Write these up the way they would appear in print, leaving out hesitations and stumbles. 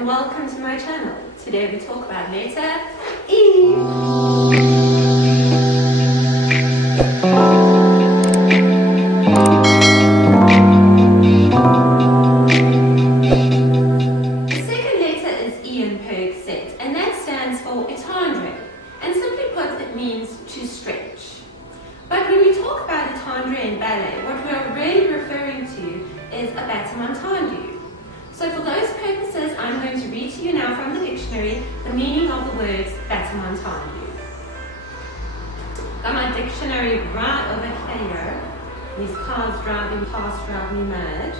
and welcome to my channel. Today we talk about letter E. The second letter is E in per set, and that stands for étendre, and simply put it means to stretch. But when we talk about étendre in ballet, what we are really referring to is a battement tendu. So for those purposes, I'm going to read to you now from the dictionary the meaning of the words battement tendu. Got my dictionary right over here. These cars driving past drive me mad.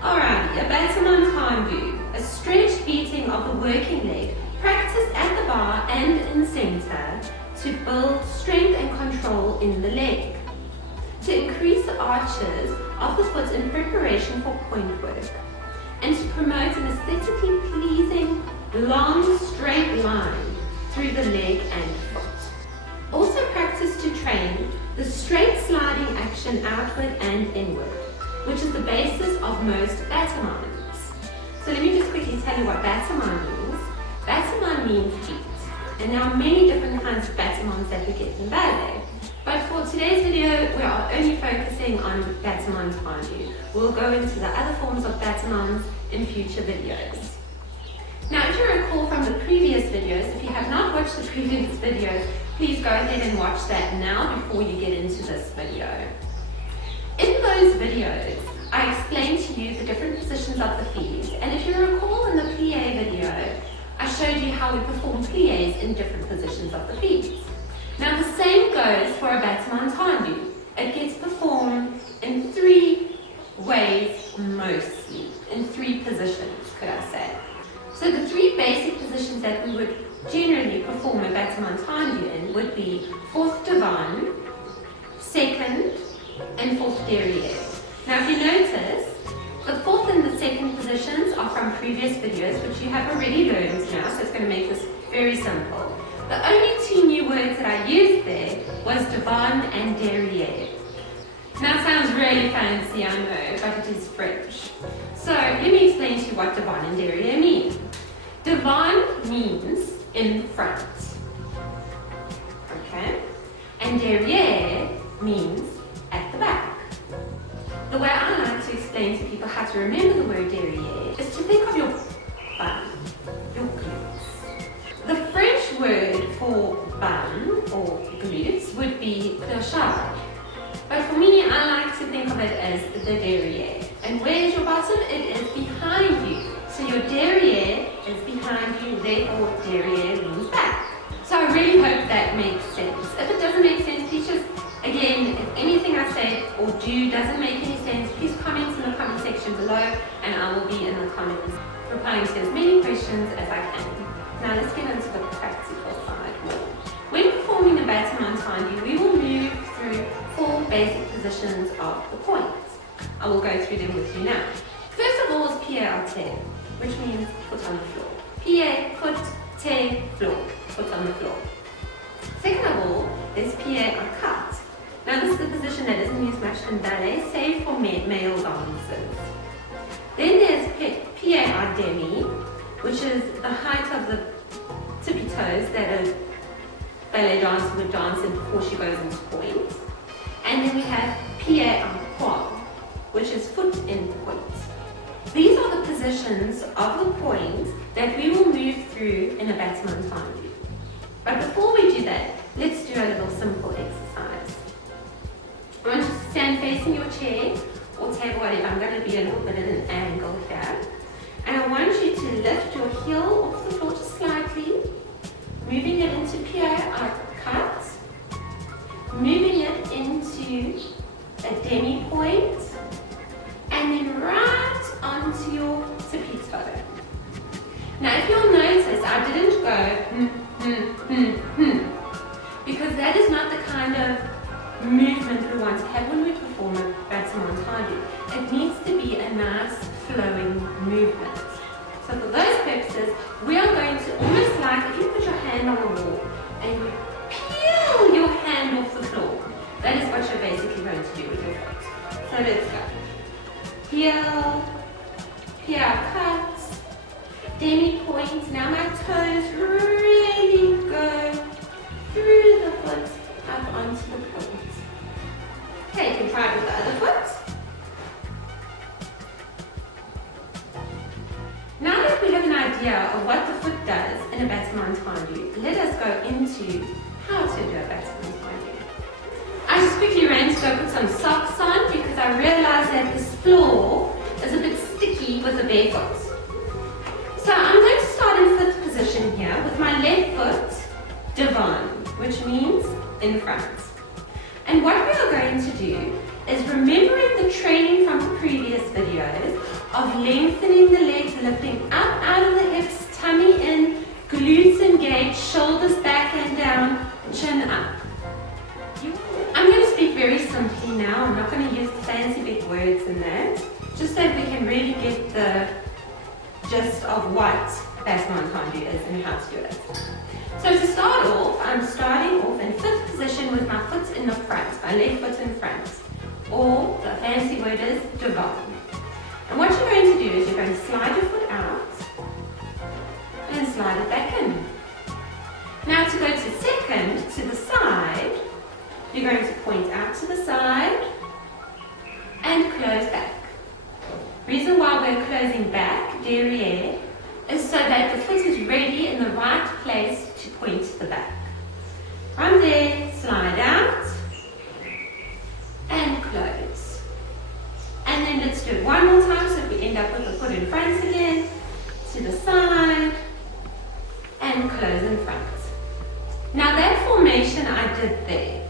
Alrighty, a battement tendu, a stretched beating of the working leg, practiced at the bar and in the center to build strength and control in the leg, to increase the arches of the foot in preparation for point work, and to promote an aesthetically pleasing, long, straight line through the leg and foot. Also practice to train the straight sliding action outward and inward, which is the basis of most battements. So let me just quickly tell you what battement means. Battement means feet, and there are many different kinds of battements that we get in ballet. But for today's video, we are only focusing on battement tendu. We'll go into the other forms of battements in future videos. Now, if you recall from the previous videos, if you have not watched the previous videos, please go ahead and watch that now before you get into this video. In those videos, I explained to you the different positions of the feet, and if you recall in the plie video, I showed you how we perform plies in different positions of the feet. Now the same goes for a battement tendu. It gets performed in three ways mostly, in three positions, could I say. So the three basic positions that we would generally perform a battement tendu in would be fourth devant, second, and fourth derrière. Now if you notice, the fourth and the second positions are from previous videos, which you have already learned now, so it's going to make this very simple. The only two new words that I used there was devant and derrière. Now it sounds really fancy, I know, but it is French. So let me explain to you what devant and derrière mean. Devant means in front, okay? And derrière means at the back. The way I like to explain to people how to remember the word derrière is to think of your bum, your glutes. The French word for bum or glutes would be clochard. But for me, I like to think of it as the derrière. And where is your bottom? It is behind you. So your derrière is behind you, therefore derrière means back. So I really hope that makes sense. If it doesn't make sense, please just, again, if anything I say or do doesn't make any sense, please comment in the comment section below and I will be in the comments replying to as many questions as I can. Now let's get into the practical side more. When performing a battement tendu, we will move through four basic positions of the points. I will go through them with you now. First of all is pied à terre, which means foot on the floor. Pied, foot, terre, floor, foot on the floor. Second of all is pied à quatre. Now this is a position that isn't used much in ballet, save for male dancers. Then there's pied à demi, which is the height of the tippy toes that a ballet dancer would dance in before she goes into point. And then we have pied à pointe, which is foot in point. These are the positions of the point that we will move through in a battement tendu. But before we do that, let's do a little simple exercise. I want you to stand facing your chair or table, whatever. I'm going to be a little bit at an angle here. And I want you to lift your heel off the floor just slightly, moving it into pied à quatre, moving it into a demi point, and then right onto your tippy toe. Now if you'll notice, I didn't go because that is not the kind of movement we want to have when we perform a battement tendu. It needs to be a nice flowing movement. So for those purposes, we are going to almost like if you put your hand on the wall and you peel your hand off the floor. That is what you're basically going to do with your foot. So let's go. Heel, pied à quatre, demi-point. Now my toes really go through the foot up onto the point. Okay, you can try it with the other foot. Now that we have an idea of what the foot does in a battement tendu, let us go into how to do a battement tendu. I just quickly ran to go put some socks on because I realized that this floor is a bit sticky with the bare foot. So I'm going to start in fifth position here with my left foot devant, which means in front. And what we are going to do is remembering the training from the previous videos of lengthening the legs, lifting up out of the hips, tummy in, glutes engaged, shoulders back and down, chin up. I'm going to speak very simply now. I'm not going to use the fancy big words in that, just so that we can really get the gist of what battement tendu is and how to do it. So to start off, I'm starting off in fifth position with my foot in the front, my left foot in front, or the fancy word is devant. And what you're going to do is you're going to slide your foot out and slide it back in. Now to go to second, to the side, you're going to point out to the side and close back. Reason why we're closing back, derriere, is so that the foot is ready in the right place to point to the back. From there, slide out and close. And then let's do it one more time so that we end up with the foot in front again, to the side, and close in front. Now that formation I did there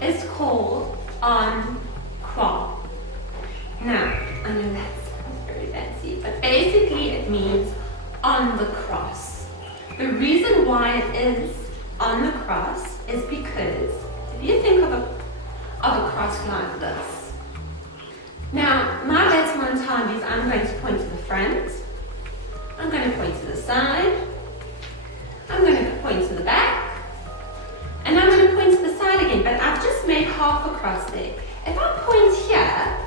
is called en croix. Now, I know that sounds very fancy, but basically it means on the cross. The reason why it is on the cross is because if you think of a cross like this. Now, my battement tendus, I'm going to point to the front, I'm going to point to the side, I'm going to point to the back, and I'm going to point to the side again, but I've just made half a cross there. If I point here,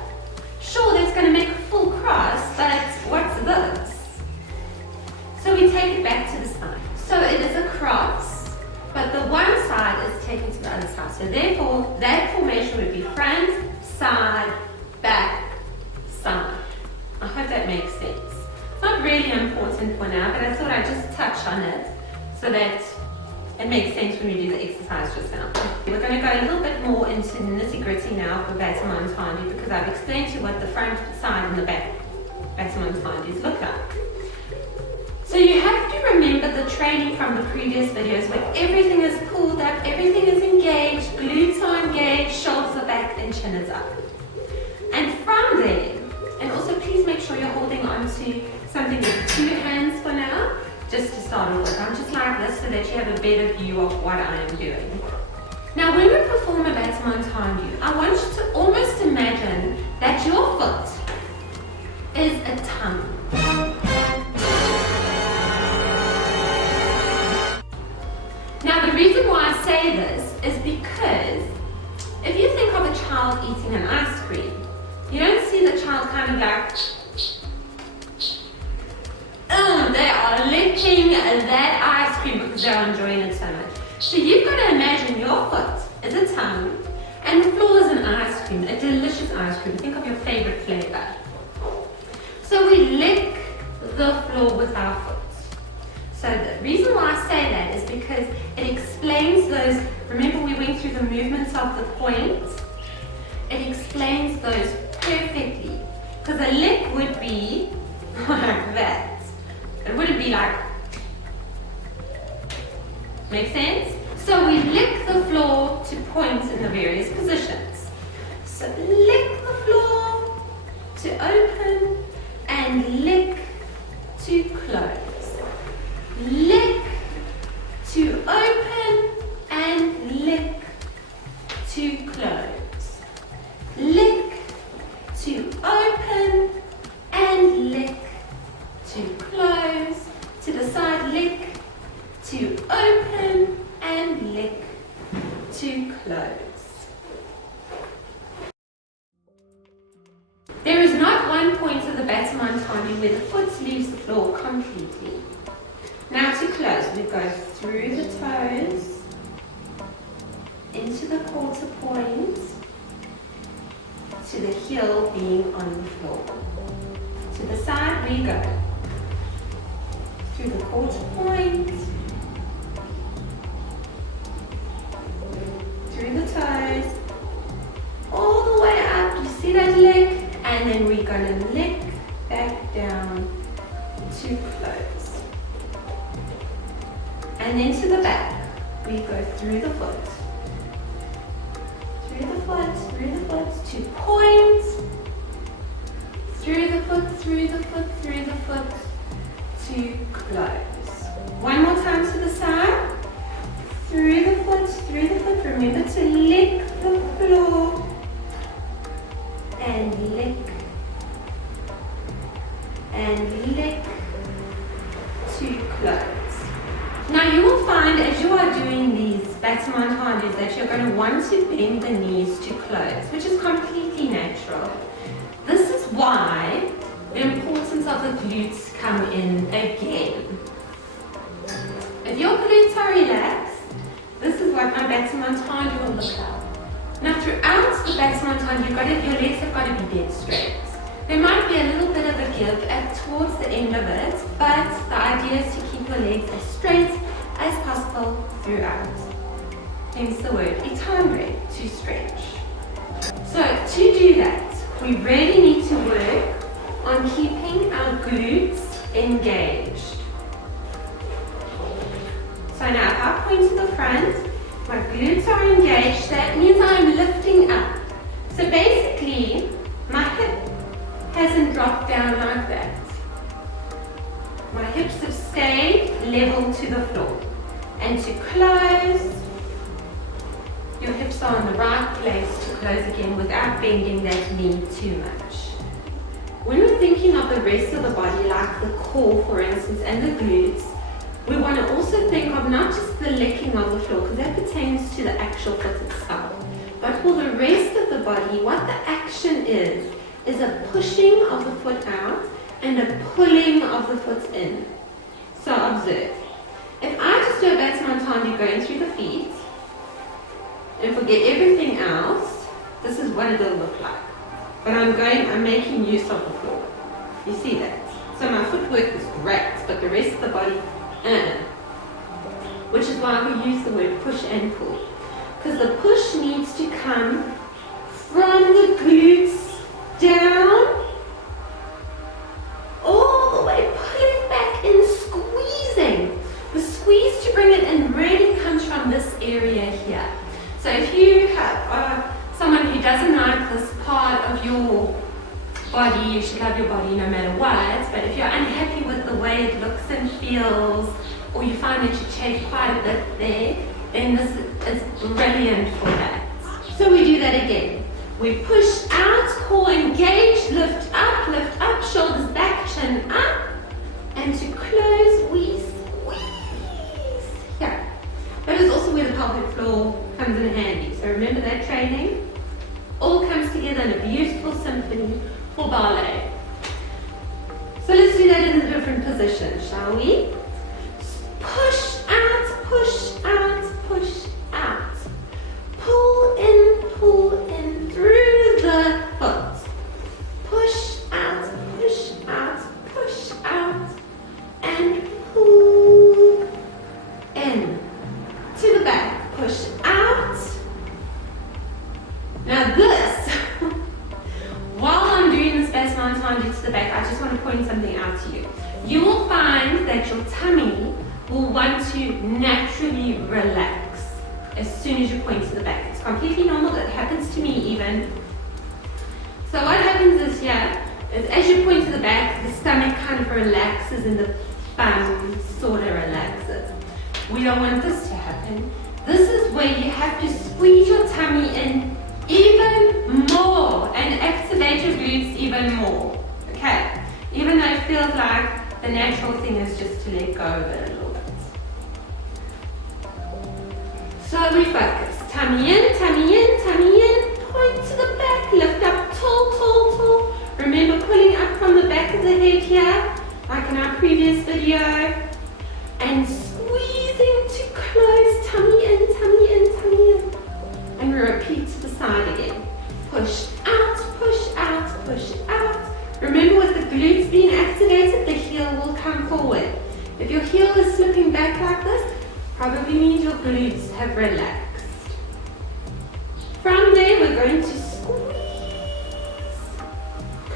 sure, that's going to make a full cross, but what's this? So we take it back to the side. So it is a cross, but the one side is taken to the other side. So therefore, that formation would be front, side, back, side. I hope that makes sense. It's not really important for now, but I thought I'd just touch on it so that it makes sense when we do the exercise just now. We're going to go a little bit more into the nitty-gritty now for battement tendu because I've explained to you what the front, side and the back battement tendus look like. So you have to remember the training from the previous videos where everything is pulled up, everything is engaged, glutes are engaged, shoulders are back and chin is up. And from there, and also please make sure you're holding on to something with two hands for now, just to start off with. I'm just like this so that you have a better view of what I am doing. Now when we perform a battement tendu, I want you to almost imagine that your foot is a tongue. Now the reason why I say this is because if you think of a child eating an ice cream, you don't see the child kind of like, they are licking that ice cream because they're enjoying it so much. So you've got to imagine your foot is a tongue and the floor is an ice cream, a delicious ice cream. Think of your favorite flavor. So we lick the floor with our foot. So the reason why I say that is because it explains those, remember we went through the movements of the point? It explains those perfectly. Because a lick would be like that. It wouldn't be like, make sense? So we lick the floor to point in the various positions. So lick the floor to open and lick to close. Lick to open and lick to close. Lick to open and lick to close. To the side, lick to open and lick to close. There is not one point of the battement tendu where the foot leaves the floor completely. Now to close, we go through the toes, into the quarter point, to the heel being on the floor. To the side we go, through the quarter point, through the toes, all the way up, you see that lick, and then we're going to lick back down to close. And then to the back, we go through the foot, through the foot, through the foot, to point, through the foot, through the foot, through the foot, to close. One more time to the side, through the foot, through the foot. Remember to lick the floor, and lick, and lick, to close. Now you will find as you are doing these battement tendus that you're going to want to bend the knees to close, which is completely natural. This is why the importance of the glutes come in again. If your glutes are relaxed, this is what my battement tendu will look like. Now throughout the battement tendu, your legs have got to be dead straight. There might be a little bit of a give towards the end of it, but the idea is to keep your legs as straight as possible throughout. Hence the word étendre, to stretch. So to do that, we really need to work on keeping our glutes engaged. So now if I point to the front, my glutes are engaged, that means I'm lifting up. So basically, my hip hasn't dropped down like that. My hips have stayed level to the floor. And to close, your hips are in the right place to close again without bending that knee too much. When we're thinking of the rest of the body, like the core for instance, and the glutes, we want to also think of not just the licking of the floor, because that pertains to the actual foot itself, but for the rest of the body, what the action is a pushing of the foot out and a pulling of the foot in. So observe. If I just do a battement tendu going through the feet and forget everything else, this is what it'll look like. But I'm making use of the floor. You see that? So my footwork is great, but the rest of the body, which is why we use the word push and pull. Because the push needs to come from the glutes down, all the way, pulling back and squeezing. The squeeze to bring it in really comes from this area here. So if you have someone who doesn't like this part of your body, you should love your body no matter what, but if you're unhappy with the way it looks and feels, or you find that you change quite a bit there, then this is brilliant for that. So we do that again. We push out, core engage, lift up, shoulders back, chin up, and to close, we squeeze. Yeah. That is also where the pelvic floor comes in handy. So remember that training? All comes together in a beautiful symphony for ballet. So let's do that in a different position, shall we? Push out, push out, push out. Pull in through the foot. Push out, push out, push out, and pull in. To the back, push out. Now this, while I'm doing this battement tendu to the back, I just want to point something out to you. You will find that your tummy will want to naturally relax as soon as you point to the back. It's completely normal. It happens to me even. So what happens is here, is as you point to the back, the stomach kind of relaxes and the bum sort of relaxes. We don't want this to happen. This is where you have to squeeze your tummy in even more and activate your glutes even more. Okay? Even though it feels like the natural thing is just to let go of it a little bit. So refocus. Tummy in, point to the back, lift up, tall. Remember pulling up from the back of the head here, like in our previous video, and squeezing to close, tummy in, tummy in, tummy in. And we repeat to the side again. Push out, push out, push out. Remember, with the glutes being activated, the heel will come forward. If your heel is slipping back like this, probably means your glutes have relaxed. From there, we're going to squeeze,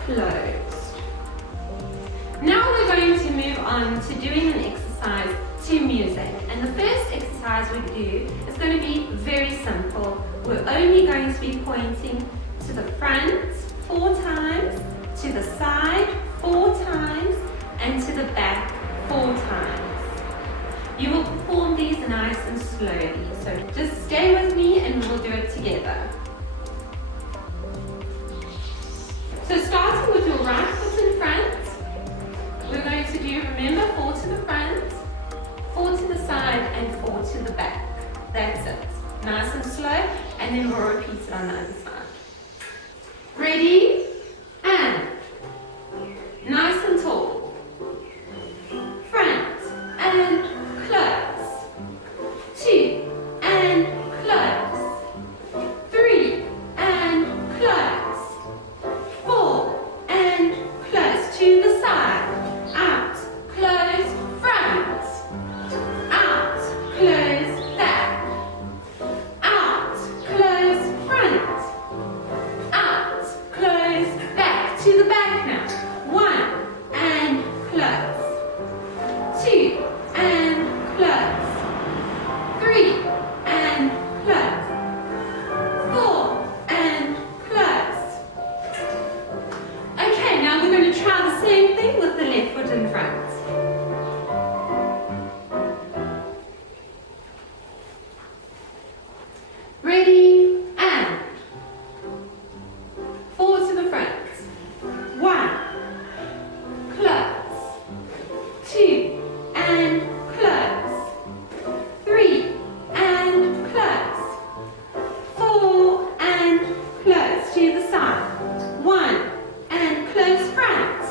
closed. Now we're going to move on to doing an exercise to music. And the first exercise we do is going to be very simple. We're only going to be pointing to the front 4 times, to the side 4 times, and to the back 4 times. You will perform these nice and slowly. So just stay with me and we'll do it together. So starting with your right foot in front, we're going to do, remember, 4 to the front, 4 to the side, and 4 to the back. That's it. Nice and slow, and then we'll repeat it on the other side. Ready? And nice and tall. Front and close. 2 and close. 3 and close. 4 and close. To the side. Out, close, front. Out, close, back. Out, close, front. Out, close, back. To the back now. 1 and close. 2 and close. 3 and close. 4 and close. Okay, now we're going to try the same thing with the left foot in front. Ready, and 4 to the front. 1, close. 2 and close. 3 and close. 4 and close. To the side. 1 and close front.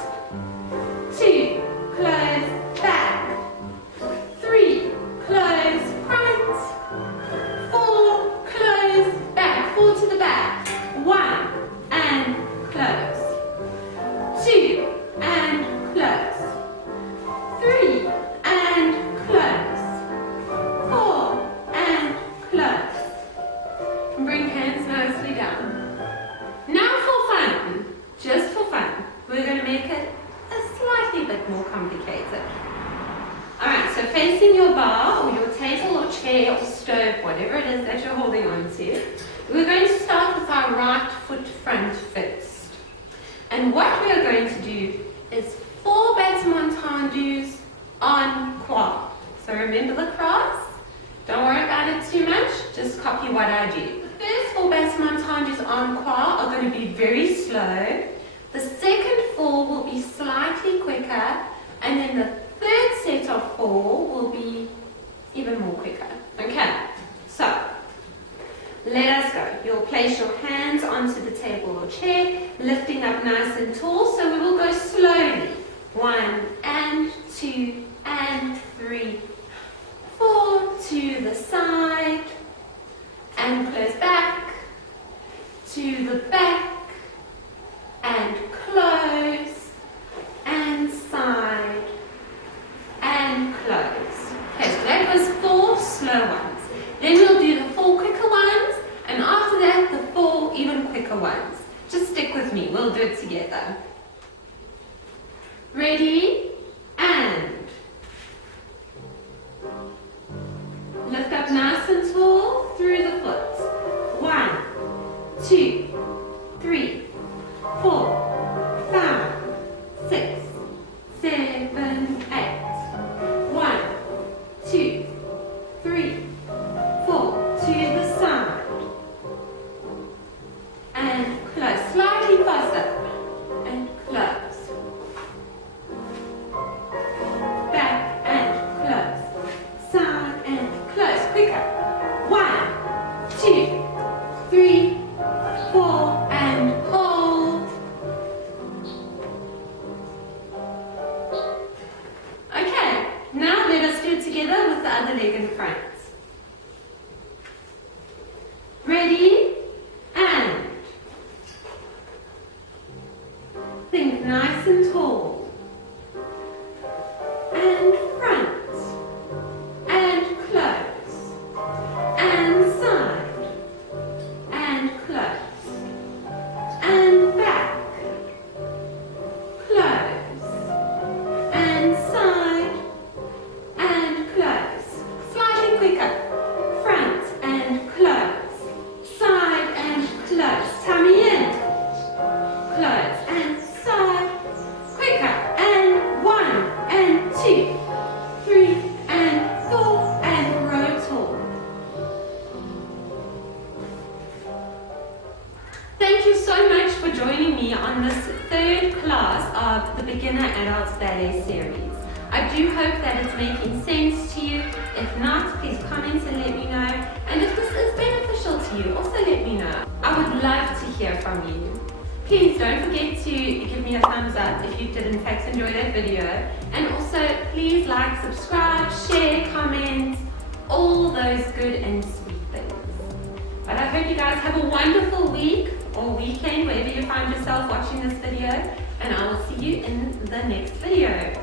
2, close back. 3, close front. 4, close back. 4 to the back. 1 and close. 2 and close. 3 and close. 4 and close. And bring hands nicely down. Now for fun, just for fun, we're going to make it a slightly bit more complicated. Alright, so facing your bar or your table or chair or stove, whatever it is that you're holding on to, we're going to start with our right foot front first. And what we are going to do is 4 battement tendus en croix. So remember the cross? Don't worry about it too much, just copy what I do. The first 4 battement tendus en croix are going to be very slow. The second 4 will be slightly quicker, and then the third set of 4 will be even more quicker. Okay, so let us go. You'll place your hands onto the table or chair, lifting up nice and tall, so we will go slowly. 1 and 2 and 3, 4 to the side, and close back, to the back, and close, and side, and close. Okay, so that was 4 slow ones. Then we'll do the 4 quicker ones, and after that, the 4 even quicker ones. Just stick with me, we'll do it together. Ready? And lift up nice and tall through the foot. 1, 2, 3, 4, 5, 6, 7, 8. 1, 2, 3, 4. To the side. And close. Slightly faster. And close. front. Ready? And think nice and tall. And front. And close. And side. And close. And back. Close. And side. And close. Slightly quicker. Front and close. Side and close. Tummy in. Close and side. Quicker. And 1 and 2, 3 and 4 and row tall. Thank you so much for joining me on this third class of the Beginner Adults Ballet series. I do hope that it's making sense to you. If not, please comment and let me know. And if this is beneficial to you, also let me know. I would love to hear from you. Please don't forget to give me a thumbs up if you did in fact enjoy that video. And also please like, subscribe, share, comment, all those good and sweet things. But I hope you guys have a wonderful week or weekend, wherever you find yourself watching this video. And I will see you in the next video.